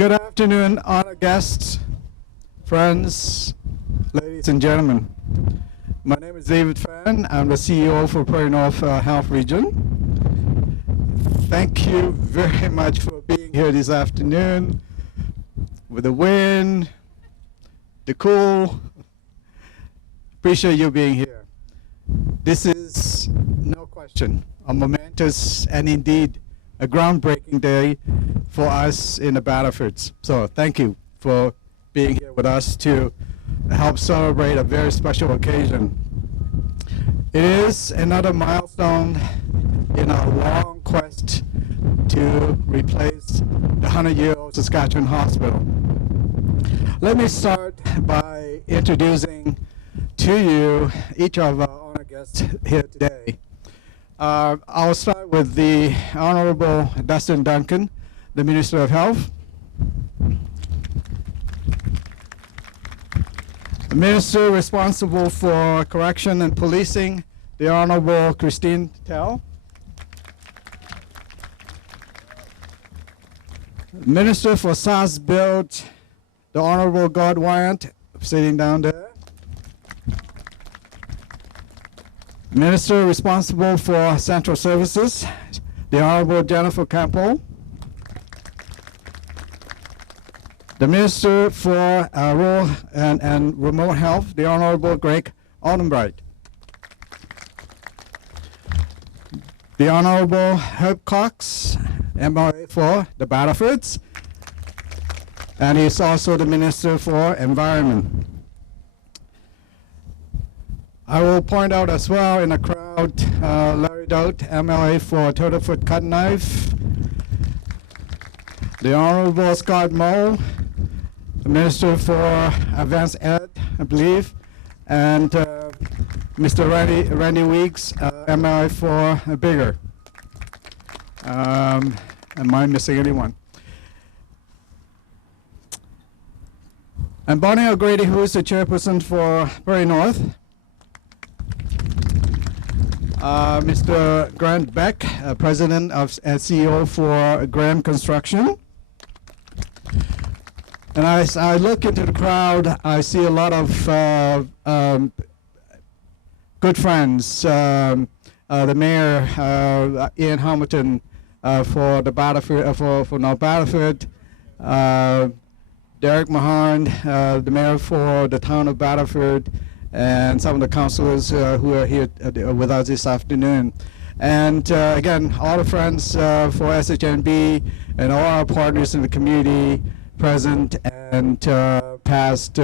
Good afternoon, honored guests, friends, ladies and gentlemen. My name is David Fan. I'm the CEO for Prairie North Health Region. Thank you very much for being here this afternoon with the wind, the cool. Appreciate you being here. This is, no question, a momentous and indeed a groundbreaking day for us in the Battleford. So thank you for being here with us to help celebrate a very special occasion. It is another milestone in our long quest to replace the 100-year-old Saskatchewan hospital. Let me start by introducing to you each of our honored guests here today. I'll start with the Honorable Dustin Duncan, the Minister of Health. The Minister responsible for Correction and Policing, the Honorable Christine Tell. Minister for SaskBuild, the Honorable God Wyant, sitting down there. Minister responsible for Central Services, the Honorable Jennifer Campbell. The Minister for Rural and Remote Health, the Honorable Greg Aldenbright. The Honorable Herb Cox, MRA for the Battlefords, and he's also the Minister for Environment. I will point out as well in the crowd, Larry Dout, MLA for Turtlefoot Cut Knife. The Honorable Scott Moe, the Minister for Advanced Ed, I believe, and Mr. Randy Weeks, MLA for Bigger. Am I missing anyone? And Bonnie O'Grady, who is the chairperson for Prairie North. Mr. Grant Beck, President and CEO for Graham Construction. And as I look into the crowd, I see a lot of good friends. The Mayor, Ian Hamilton, for the Battleford, for North Battleford. Derek Mahan, the Mayor for the town of Battleford, and some of the councillors who are here with us this afternoon. And again, all the friends for SHNB and all our partners in the community, present and past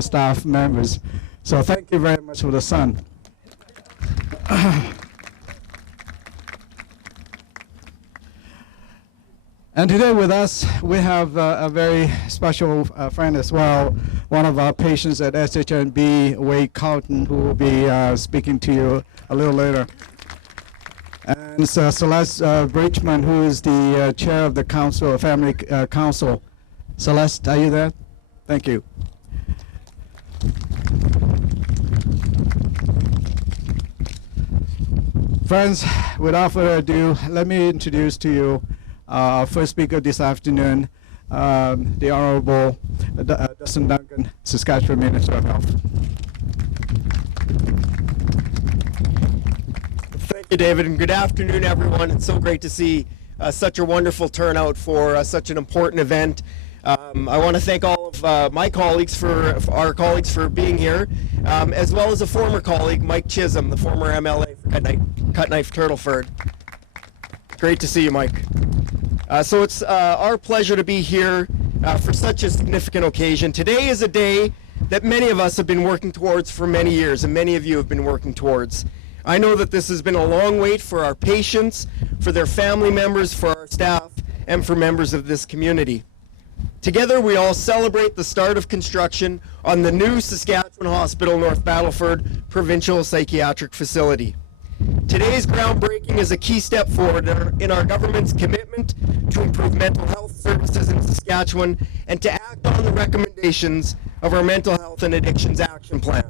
staff members. So thank you very much for the sun. And today with us, we have a very special friend as well, one of our patients at SHNB, Wade Carlton, who will be speaking to you a little later. And Celeste Bridgman, who is the chair of the council, family council. Celeste, are you there? Thank you. Friends, without further ado, let me introduce to you our first speaker this afternoon, the Honorable Dustin Duncan, Saskatchewan Minister of Health. Thank you, David, and good afternoon, everyone. It's so great to see such a wonderful turnout for such an important event. I want to thank all of my colleagues our colleagues for being here, as well as a former colleague, Mike Chisholm, the former MLA for Cut Knife Turtleford. Great to see you, Mike. So it's our pleasure to be here for such a significant occasion. Today is a day that many of us have been working towards for many years, and many of you have been working towards. I know that this has been a long wait for our patients, for their family members, for our staff, and for members of this community. Together, we all celebrate the start of construction on the new Saskatchewan Hospital North Battleford Provincial Psychiatric Facility. Today's groundbreaking is a key step forward in our government's commitment to improve mental health services in Saskatchewan and to act on the recommendations of our Mental Health and Addictions Action Plan.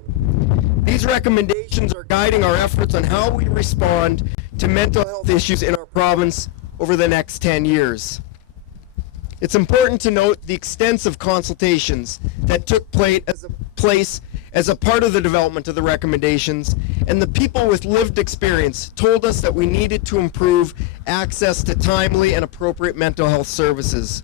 These recommendations are guiding our efforts on how we respond to mental health issues in our province over the next 10 years. It's important to note the extensive consultations that took place as a part of the development of the recommendations, and the people with lived experience told us that we needed to improve access to timely and appropriate mental health services.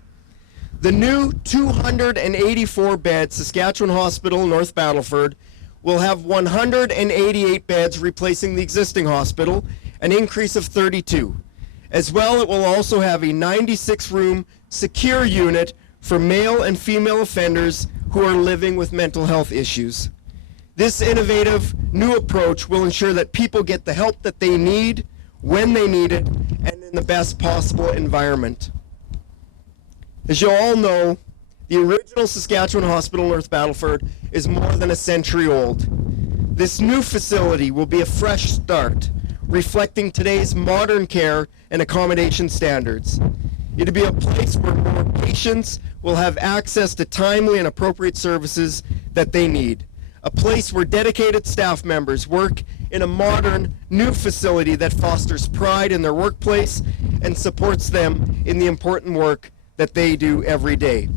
The new 284-bed Saskatchewan Hospital, North Battleford, will have 188 beds replacing the existing hospital, an increase of 32. As well, it will also have a 96-room secure unit for male and female offenders who are living with mental health issues. This innovative new approach will ensure that people get the help that they need, when they need it, and in the best possible environment. As you all know, the original Saskatchewan Hospital North Battleford is more than a century old. This new facility will be a fresh start, reflecting today's modern care and accommodation standards. It'll be a place where more patients will have access to timely and appropriate services that they need. A place where dedicated staff members work in a modern, new facility that fosters pride in their workplace and supports them in the important work that they do every day.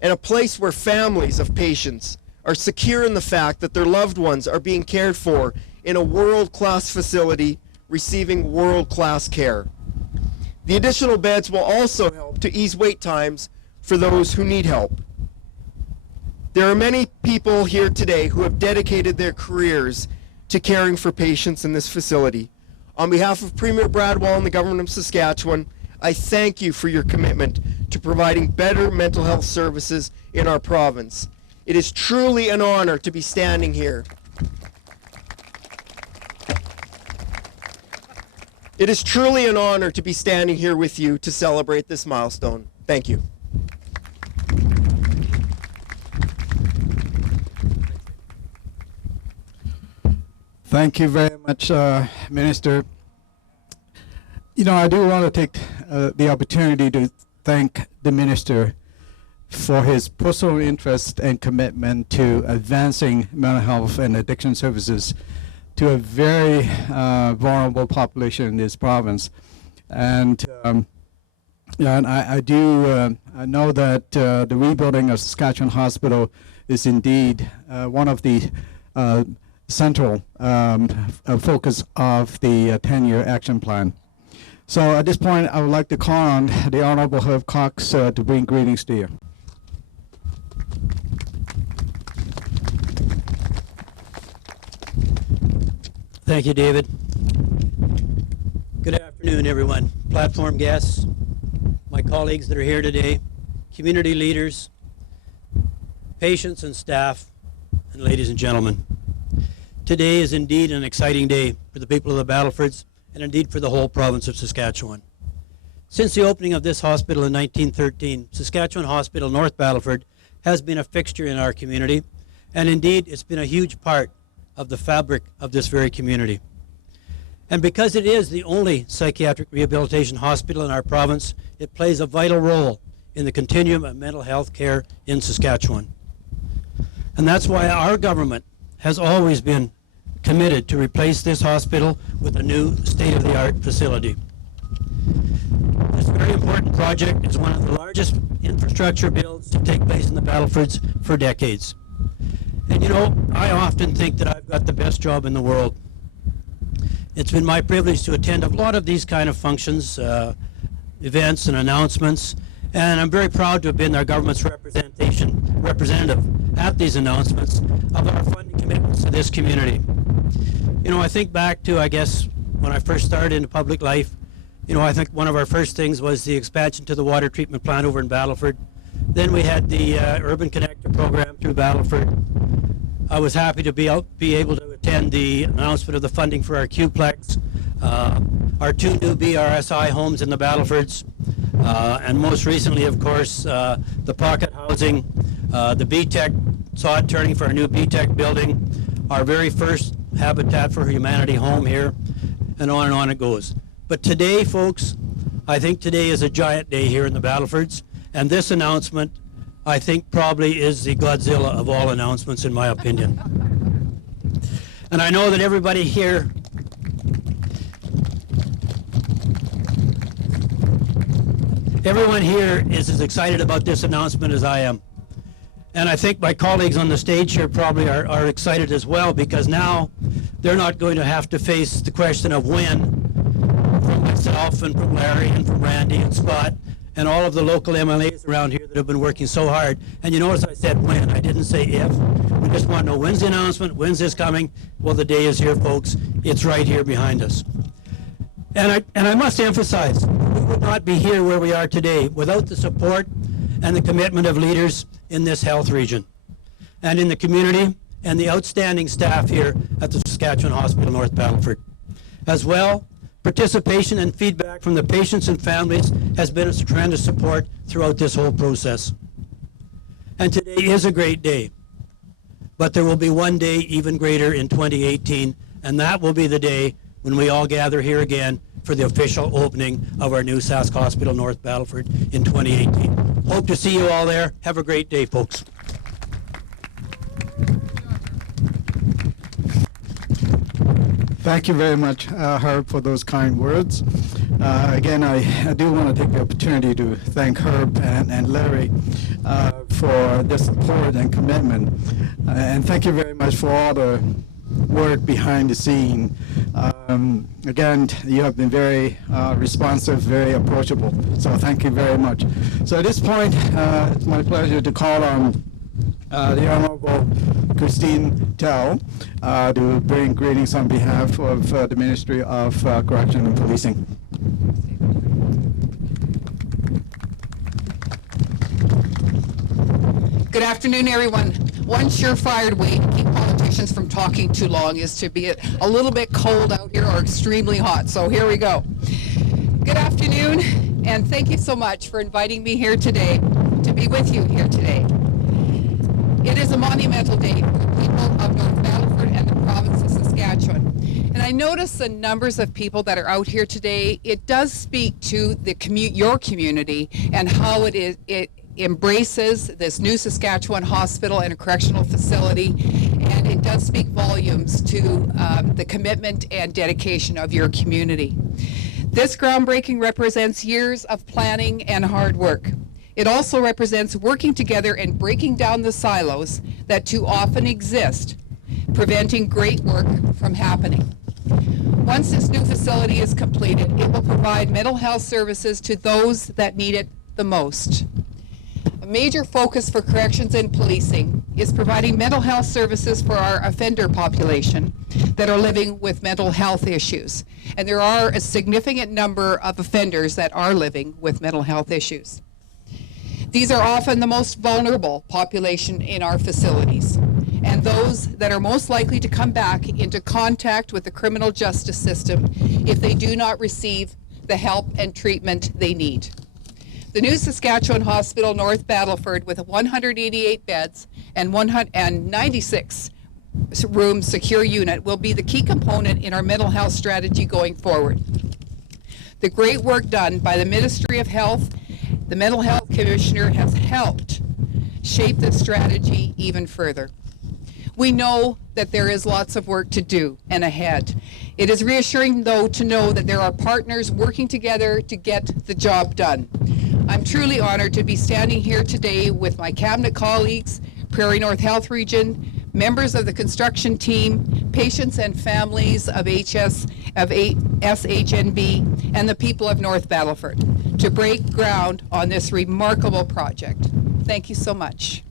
And a place where families of patients are secure in the fact that their loved ones are being cared for in a world-class facility receiving world-class care. The additional beds will also help to ease wait times for those who need help. There are many people here today who have dedicated their careers to caring for patients in this facility. On behalf of Premier Bradwell and the Government of Saskatchewan, I thank you for your commitment to providing better mental health services in our province. It is truly an honor to be standing here. It is truly an honor to be standing here with you to celebrate this milestone. Thank you. Thank you very much, Minister. You know, I do want to take the opportunity to thank the Minister for his personal interest and commitment to advancing mental health and addiction services to a very vulnerable population in this province. And, and I know that the rebuilding of Saskatchewan Hospital is indeed one of the central focus of the 10-year action plan. So at this point, I would like to call on the Honorable Herb Cox to bring greetings to you. Thank you, David. Good afternoon, everyone. Platform guests, my colleagues that are here today, community leaders, patients and staff, and ladies and gentlemen. Today is indeed an exciting day for the people of the Battlefords and indeed for the whole province of Saskatchewan. Since the opening of this hospital in 1913, Saskatchewan Hospital North Battleford has been a fixture in our community, and indeed it's been a huge part of the fabric of this very community. And because it is the only psychiatric rehabilitation hospital in our province, it plays a vital role in the continuum of mental health care in Saskatchewan. And that's why our government has always been committed to replace this hospital with a new state-of-the-art facility. This very important project is one of the largest infrastructure builds to take place in the Battlefords for decades. And you know, I often think that I've got the best job in the world. It's been my privilege to attend a lot of these kind of functions, events and announcements, and I'm very proud to have been our government's representative at these announcements of our funding commitments to this community. You know, I think back to, I guess, when I first started into public life, you know, I think one of our first things was the expansion to the water treatment plant over in Battleford. Then we had the Urban Connector program through Battleford. I was happy to be able to attend the announcement of the funding for our Qplex, our two new BRSI homes in the Battlefords, and most recently, of course, the pocket housing, the BTEC sod turning for our new BTEC building, our very first Habitat for Humanity home here, and on it goes. But today, folks, I think today is a giant day here in the Battlefords, and this announcement, I think, probably is the Godzilla of all announcements, in my opinion. And I know that everybody here Everyone here is as excited about this announcement as I am. And I think my colleagues on the stage here probably are excited as well, because now they're not going to have to face the question of when, from myself and from Larry and from Randy and Scott and all of the local MLAs around here that have been working so hard. And you notice I said when, I didn't say if. We just want to know when's the announcement, when's this coming? Well, the day is here, folks. It's right here behind us. And I must emphasize, we would not be here where we are today without the support and the commitment of leaders in this health region and in the community and the outstanding staff here at the Saskatchewan Hospital North Battleford. As well, participation and feedback from the patients and families has been a tremendous support throughout this whole process. And today is a great day, but there will be one day even greater in 2018, and that will be the day when we all gather here again for the official opening of our new Sask Hospital North Battleford in 2018. Hope to see you all there. Have a great day, folks. Thank you very much, Herb, for those kind words. Again, I do want to take the opportunity to thank Herb and Larry for their support and commitment. And thank you very much for all the work behind the scene. Again, you have been very responsive, very approachable. So thank you very much. So at this point, it's my pleasure to call on the Honorable Christine Tell to bring greetings on behalf of the Ministry of Correction and Policing. Good afternoon, everyone. One surefire way to keep politicians from talking too long is to be a little bit cold out here or extremely hot. So here we go. Good afternoon, and thank you so much for inviting me here today to be with you here today. It is a monumental day for the people of North Battleford and the province of Saskatchewan. And I notice the numbers of people that are out here today. It does speak to the your community and how it embraces this new Saskatchewan hospital and a correctional facility, and it does speak volumes to the commitment and dedication of your community. This groundbreaking represents years of planning and hard work. It also represents working together and breaking down the silos that too often exist, preventing great work from happening. Once this new facility is completed, it will provide mental health services to those that need it the most. A major focus for corrections and policing is providing mental health services for our offender population that are living with mental health issues. And there are a significant number of offenders that are living with mental health issues. These are often the most vulnerable population in our facilities, and those that are most likely to come back into contact with the criminal justice system if they do not receive the help and treatment they need. The new Saskatchewan Hospital North Battleford, with 188 beds and 196 room secure unit, will be the key component in our mental health strategy going forward. The great work done by the Ministry of Health, the Mental Health Commissioner, has helped shape this strategy even further. We know that there is lots of work to do and ahead. It is reassuring, though, to know that there are partners working together to get the job done. I'm truly honored to be standing here today with my cabinet colleagues, Prairie North Health Region, members of the construction team, patients and families of SHNB, and the people of North Battleford to break ground on this remarkable project. Thank you so much.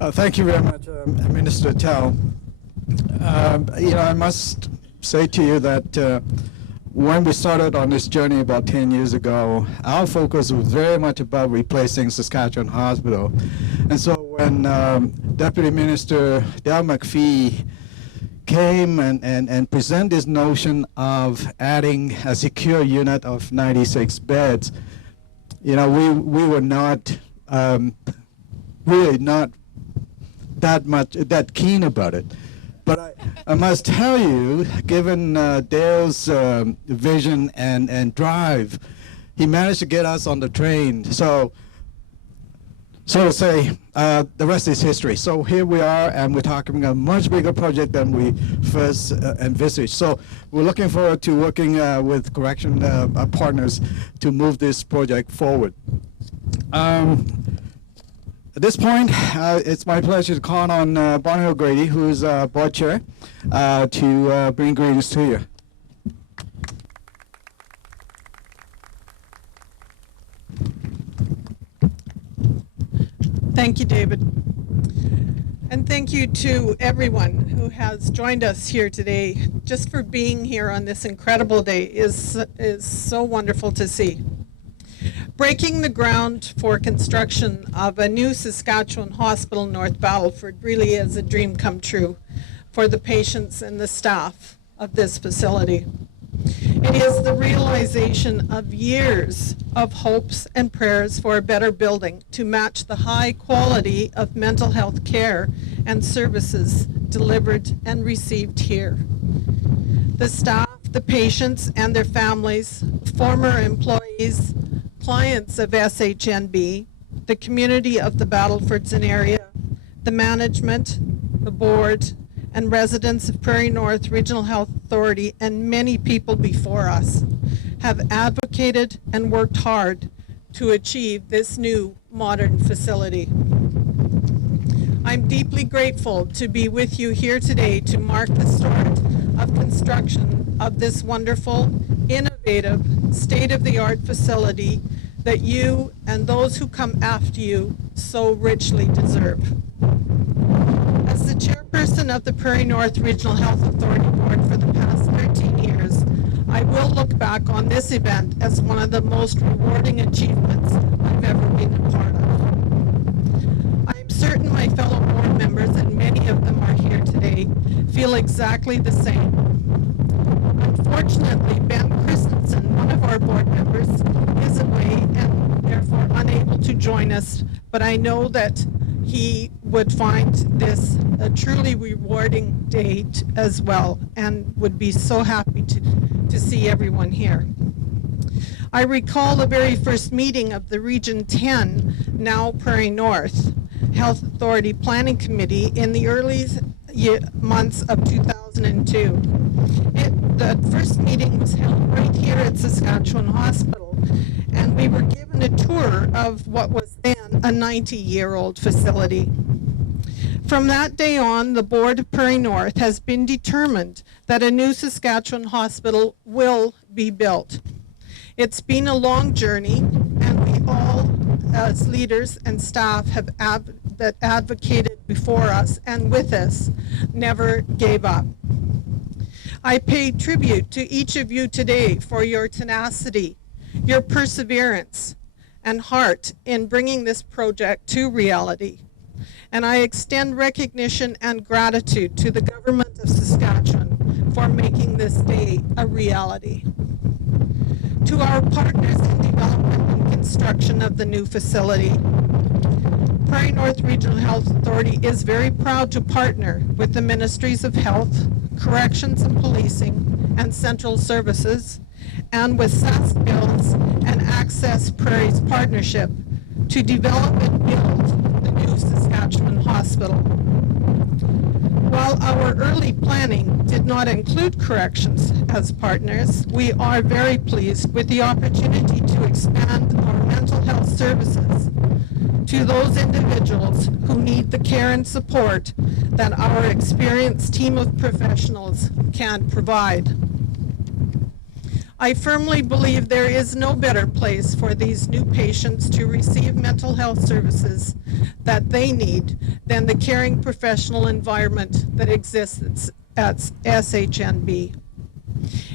Thank you very much, Minister Tell. I must say to you that when we started on this journey about 10 years ago, our focus was very much about replacing Saskatchewan Hospital. And so when Deputy Minister Del McPhee came and presented this notion of adding a secure unit of 96 beds, we were not really not that keen about it. But I must tell you, given Dale's vision and drive, he managed to get us on the train. So So to say, the rest is history. So here we are, and we're talking a much bigger project than we first envisaged. So we're looking forward to working with correction partners to move this project forward. At this point, it's my pleasure to call on Bonnie O'Grady, who's board chair, to bring greetings to you. Thank you, David. And thank you to everyone who has joined us here today. Just for being here on this incredible day is so wonderful to see. Breaking the ground for construction of a new Saskatchewan hospital in North Battleford really is a dream come true for the patients and the staff of this facility. It is the realization of years of hopes and prayers for a better building to match the high quality of mental health care and services delivered and received here. The staff, the patients and their families, former employees, clients of SHNB, the community of the Battlefords and area, the management, the board, and residents of Prairie North Regional Health Authority and many people before us have advocated and worked hard to achieve this new modern facility. I'm deeply grateful to be with you here today to mark the start of construction of this wonderful, innovative, state-of-the-art facility that you and those who come after you so richly deserve. As the chairperson of the Prairie North Regional Health Authority Board for the past 13 years, I will look back on this event as one of the most rewarding achievements I've ever been a part of. I am certain my fellow board members, and many of them are here today, feel exactly the same. Unfortunately, Ben Christensen, one of our board members, is away and therefore unable to join us, but I know that he would find this a truly rewarding day as well and would be so happy to see everyone here. I recall the very first meeting of the Region 10, now Prairie North, Health Authority Planning Committee in the early months of 2002. The first meeting was held right here at Saskatchewan Hospital, and we were given a tour of what was then a 90-year-old facility. From that day on, the Board of Prairie North has been determined that a new Saskatchewan hospital will be built. It's been a long journey, and we all, as leaders and staff, have advocated before us and with us, never gave up. I pay tribute to each of you today for your tenacity, your perseverance, and heart in bringing this project to reality. And I extend recognition and gratitude to the Government of Saskatchewan for making this day a reality. To our partners in development and construction of the new facility, Prairie North Regional Health Authority is very proud to partner with the Ministries of Health, Corrections and Policing, and Central Services, and with SaskBuilds and Access Prairie's partnership to develop and build the new Saskatchewan Hospital. While our early planning did not include corrections as partners, we are very pleased with the opportunity to expand our mental health services to those individuals who need the care and support that our experienced team of professionals can provide. I firmly believe there is no better place for these new patients to receive mental health services that they need than the caring professional environment that exists at SHNB.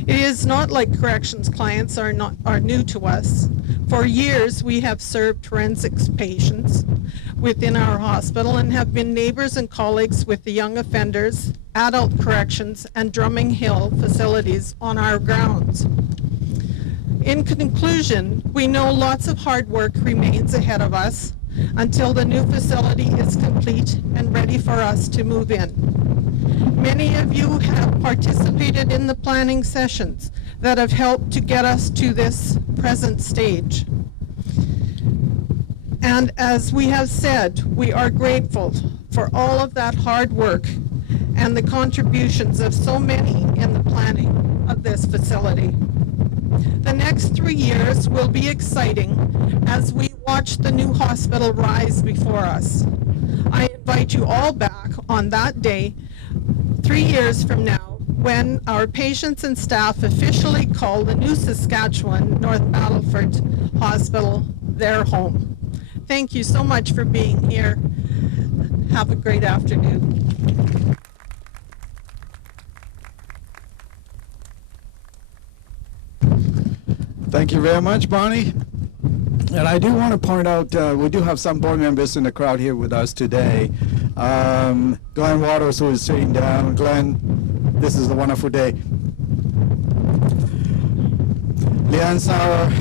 It is not like corrections clients are new to us. For years, we have served forensics patients within our hospital and have been neighbors and colleagues with the young offenders, adult corrections, and Drumming Hill facilities on our grounds. In conclusion, we know lots of hard work remains ahead of us until the new facility is complete and ready for us to move in. Many of you have participated in the planning sessions that have helped to get us to this present stage. And as we have said, we are grateful for all of that hard work and the contributions of so many in the planning of this facility. The next 3 years will be exciting as we watch the new hospital rise before us. I invite you all back on that day, 3 years from now, when our patients and staff officially call the new Saskatchewan North Battleford Hospital their home. Thank you so much for being here. Have a great afternoon. Thank you very much, Bonnie. And I do want to point out, we do have some board members in the crowd here with us today. Glenn Waters, who is sitting down. Glenn, this is a wonderful day. Leanne Sauer,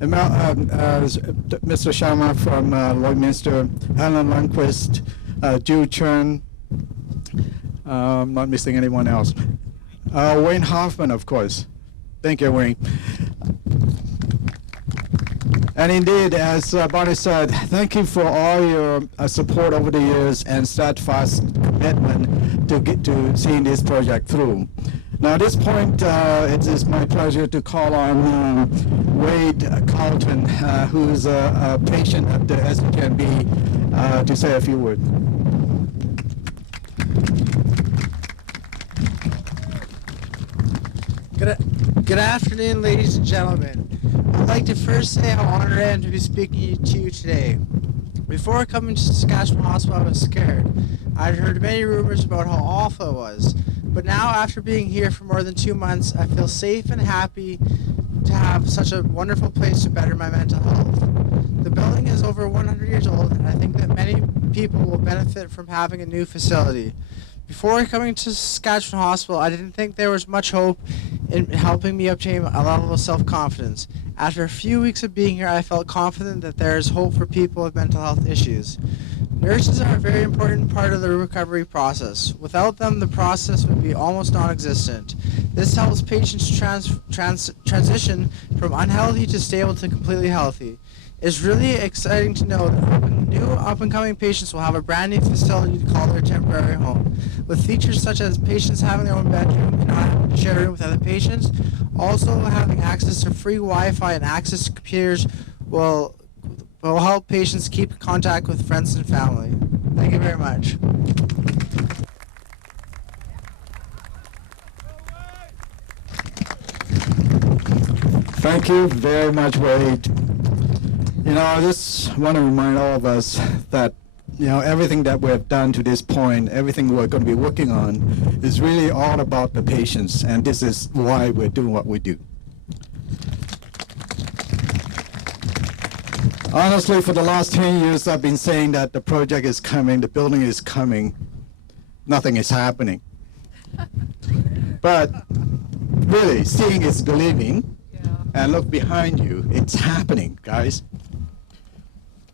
Mr. Sharma from Lloydminster, Helen Lundquist, Jude Chern, not missing anyone else. Wayne Hoffman, of course. Thank you, Wayne. And indeed, as Bonnie said, thank you for all your support over the years and steadfast commitment to seeing this project through. Now, at this point, it is my pleasure to call on Wade Carlton, who's a patient at the SGNB, to say a few words. Good afternoon, ladies and gentlemen. I'd like to first say how honored I am to be speaking to you today. Before coming to Saskatchewan Hospital, I was scared. I'd heard many rumors about how awful it was. But now, after being here for more than 2 months, I feel safe and happy to have such a wonderful place to better my mental health. The building is over 100 years old, and I think that many people will benefit from having a new facility. Before coming to Saskatchewan Hospital, I didn't think there was much hope in helping me obtain a level of self-confidence. After a few weeks of being here, I felt confident that there is hope for people with mental health issues. Nurses are a very important part of the recovery process. Without them, the process would be almost non-existent. This helps patients transition from unhealthy to stable to completely healthy. It's really exciting to know that new up-and-coming patients will have a brand new facility to call their temporary home. With features such as patients having their own bedroom and not having to share a room with other patients, also having access to free Wi-Fi and access to computers will help patients keep contact with friends and family. Thank you very much. Thank you very much, Wade. You know, I just want to remind all of us that, you know, everything that we have done to this point, everything we're going to be working on is really all about the patients, and this is why we're doing what we do. Honestly, for the last 10 years, I've been saying that the project is coming, the building is coming, nothing is happening. But really, seeing is believing, and look behind you, it's happening, guys.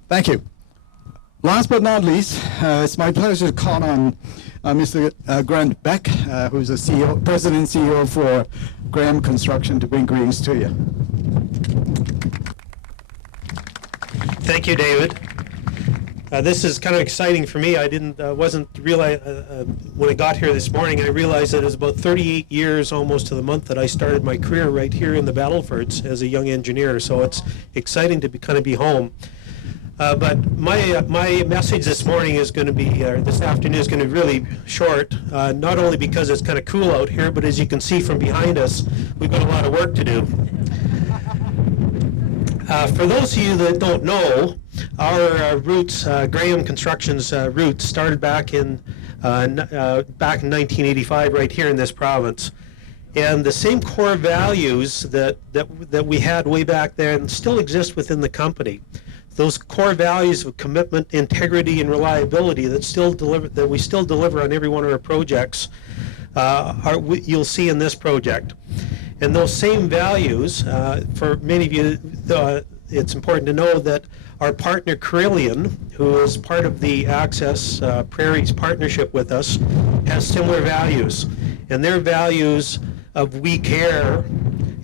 Thank you. Last but not least, it's my pleasure to call on Mr. Grant Beck, who's the CEO, President and CEO for Graham Construction, to bring greetings to you. Thank you, David. This is kind of exciting for me. I wasn't realize when I got here this morning. I realized that it was about 38 years, almost to the month, that I started my career right here in the Battlefords as a young engineer. So it's exciting to kind of be home. But my message this morning is going to be, this afternoon is going to be really short. Not only because it's kind of cool out here, but as you can see from behind us, we've got a lot of work to do. For those of you that don't know, our roots, Graham Construction's roots, started back in 1985, right here in this province. And the same core values that we had way back then still exist within the company. Those core values of commitment, integrity, and reliability that we still deliver on every one of our projects, you'll see in this project. And those same values, for many of you, it's important to know that our partner Carillion, who is part of the Access Prairies partnership with us, has similar values. And their values of we care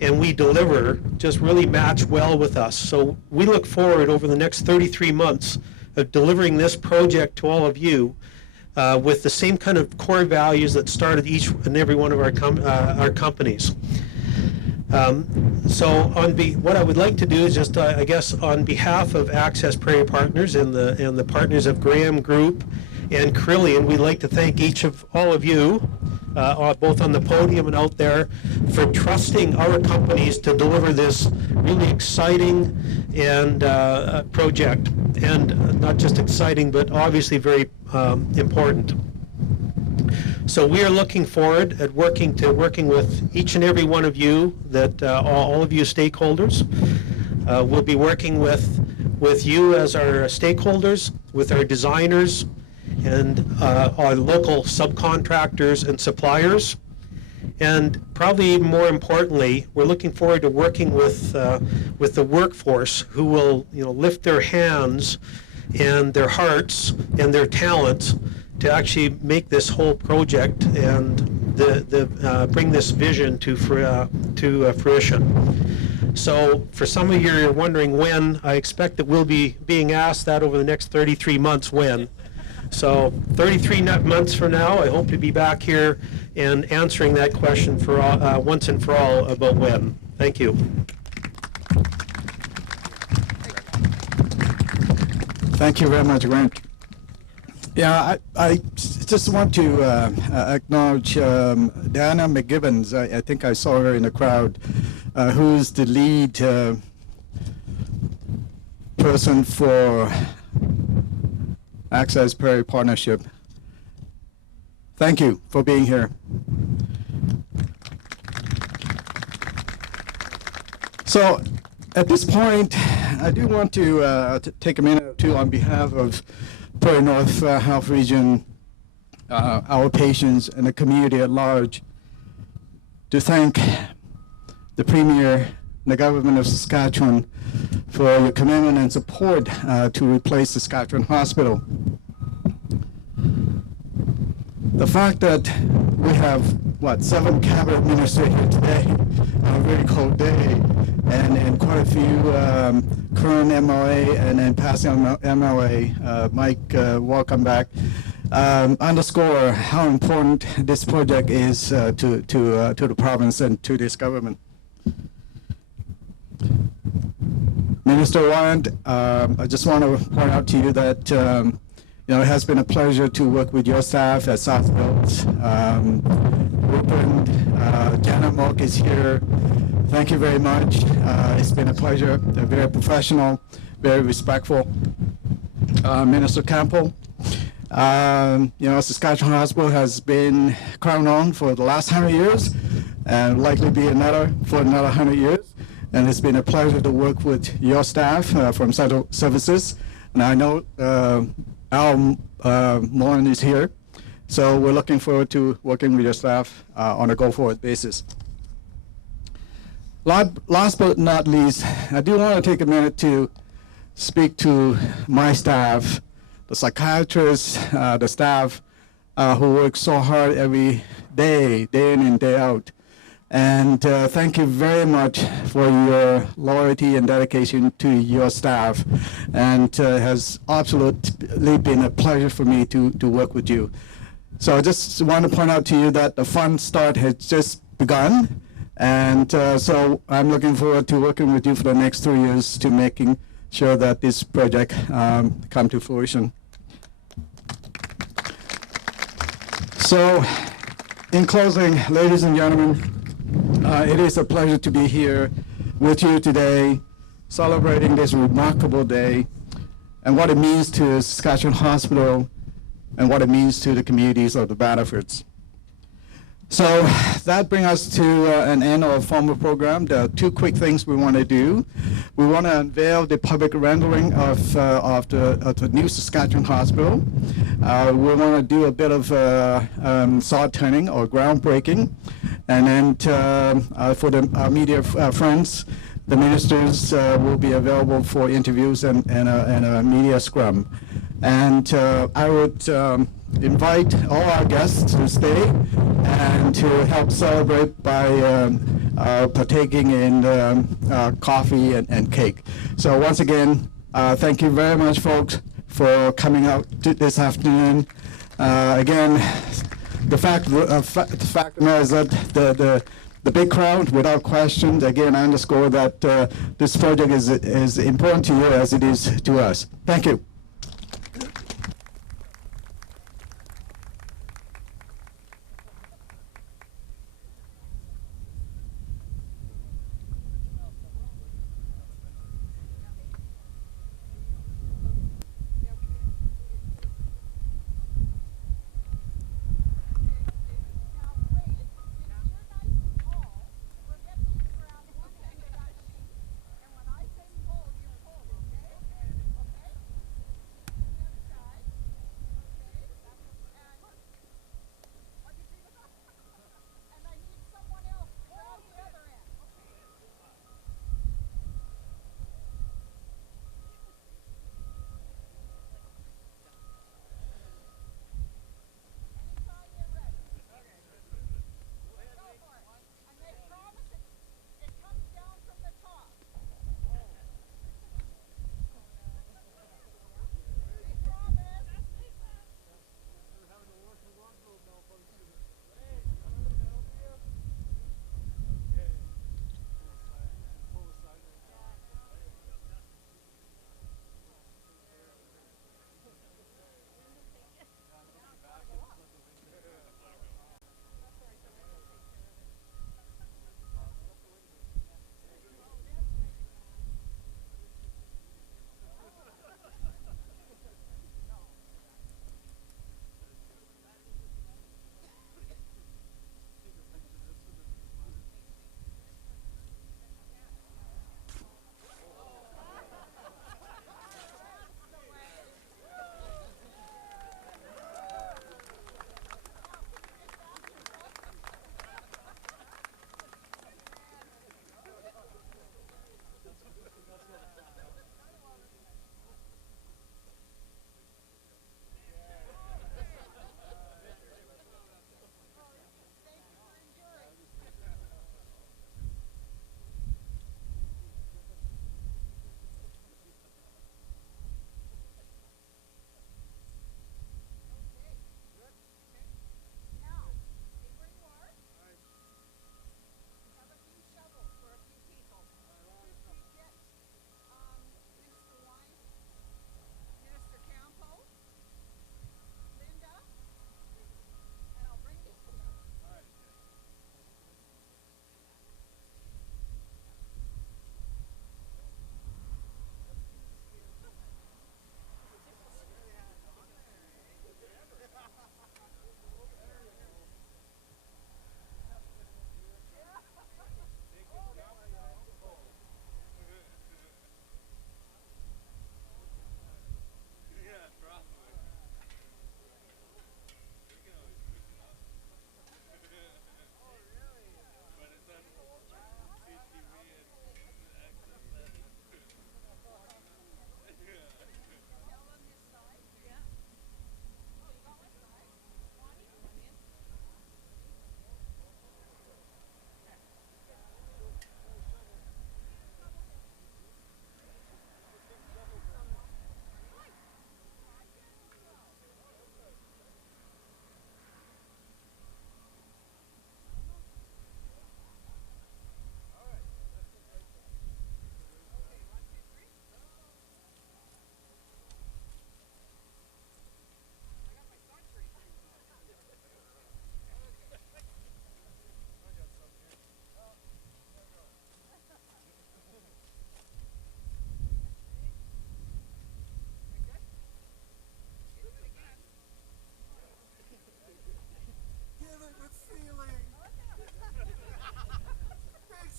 and we deliver just really match well with us. So we look forward over the next 33 months of delivering this project to all of you with the same kind of core values that started each and every one of our companies. So what I would like to do is just, I guess, on behalf of Access Prairie Partners and the partners of Graham Group and Carillion, we'd like to thank all of you, both on the podium and out there, for trusting our companies to deliver this really exciting and project, and not just exciting, but obviously very important. So we are looking forward at working with each and every one of you, all of you stakeholders. We'll be working with you as our stakeholders, with our designers, and our local subcontractors and suppliers. And probably even more importantly, we're looking forward to working with the workforce, who will lift their hands and their hearts and their talents to actually make this whole project and bring this vision to fruition. So for some of you, you're wondering when. I expect that we'll be being asked that over the next 33 months when. So 33 months from now, I hope to be back here and answering that question for once and for all about when. Thank you. Thank you very much, Grant. Yeah, I just want to acknowledge Diana McGibbons. I think I saw her in the crowd, who's the lead person for Access Prairie Partnership. Thank you for being here. So at this point, I do want to take a minute or two on behalf of Prairie North Health Region, our patients, and the community at large, to thank the Premier and the government of Saskatchewan for your commitment and support to replace Saskatchewan Hospital. The fact that we have, 7 cabinet ministers here today on a very cold day, and quite a few current MLA and then passing MLA, Mike, welcome back, underscore how important this project is to the province and to this government. Minister Wyand, I just want to point out to you that it has been a pleasure to work with your staff at Southfields. Rupert, Janet Mock is here. Thank you very much. It's been a pleasure. They're very professional, very respectful. Minister Campbell, Saskatchewan Hospital has been crowned on for the last 100 years, and likely be for another 100 years. And it's been a pleasure to work with your staff from Central Services. And I know Al Mullen is here. So we're looking forward to working with your staff on a go-forward basis. Last but not least, I do want to take a minute to speak to my staff, the psychiatrists, the staff who work so hard every day, day in and day out. And thank you very much for your loyalty and dedication to your staff. And it has absolutely been a pleasure for me to work with you. So I just want to point out to you that the fun start has just begun. And so I'm looking forward to working with you for the next 3 years to making sure that this project come to fruition. So in closing, ladies and gentlemen, it is a pleasure to be here with you today, celebrating this remarkable day and what it means to Saskatchewan Hospital and what it means to the communities of the Battlefords. So that brings us to an end of our formal program. There are 2 quick things we want to do. We want to unveil the public rendering of the new Saskatchewan Hospital. We want to do a bit of sod turning or groundbreaking. And then for our media friends, the ministers will be available for interviews and a media scrum. And I would invite all our guests to stay and to help celebrate by partaking in coffee and cake. So once again, thank you very much, folks, for coming out this afternoon. Again, the fact of the matter is that the big crowd, without question, again, I underscore that this project is as important to you as it is to us. Thank you.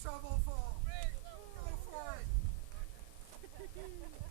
Shovelful. Go for it.